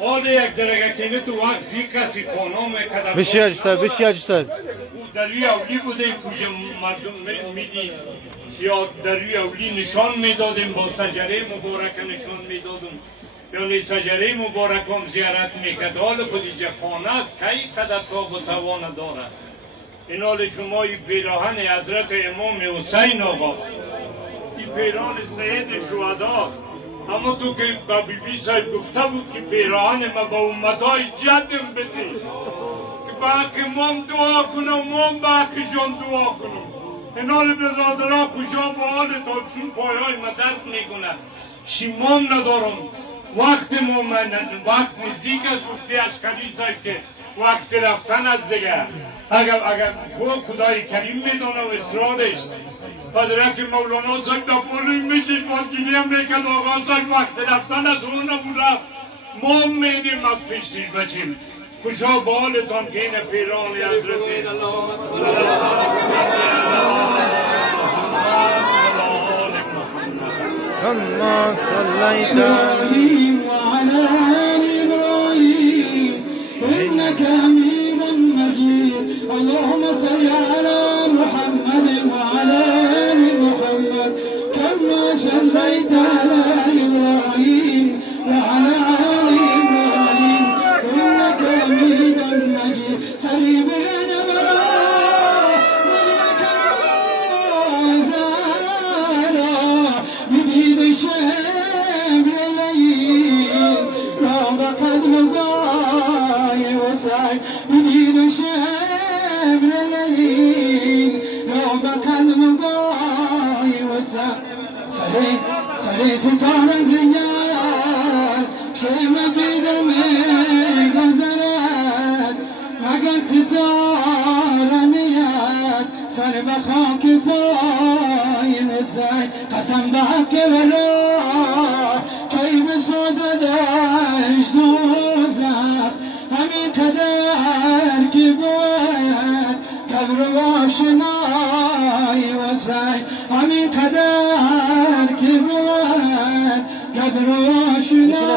آره یک درگه کنه تو وقت زی کسی خانم کدر بشی استاد او در روی اولی بودیم کجا مردم میدید یا در روی اولی نشان میدادیم با سجره مبارک نشان میدادیم یا سجره مبارک هم زیارت میکرد حال خودی خانه است که این قدر تاب و توان دارد این حال شما این پیراهن حضرت امام حسین آقا این پیراهن سید شهدا اما تو که با بی صاحب گفته بود که پیراهن ما با امتهای جدم بده که با امام دعا کنم امام با حقشان دعا کنم این حال برادرها کجا با حال تا چون پایهای ما درد میکنه شیمان ندارم وقت وقت نزدیک است گفتی اشکری صاحب که وقت رفتن از دیگه اگر خدای کریم میدانه و اصرارش حضرت مولانا صاحب دفعه میشه بازگیری هم میکرد آقا صاحب وقت رفتن از اون نبود رفت ما میدیم از پیشتی بچیم خوشا بالتان که این پیران حضرت ثم صليت إبراهيم وعلى آل إبراهيم إنك حميد مجيد اللهم صل على محمد وعلى آل محمد كما صليت على إبراهيم وعلى آل إبراهيم إنك حميد مجيد سليم بين براء منك زارا بديد شام الليل روض قدم الضاي وسعي بديد شام الليل روض قدم الضاي وسعي سلي ستار زيان شي مجيد من غزلات مقل ستار نيات سر بخاك پای رسای قسم به حق ولا کی بسوزدش دوزخ همین قدر که بود قبر و آشنای وسای همین قدر که بود قبر و آشنای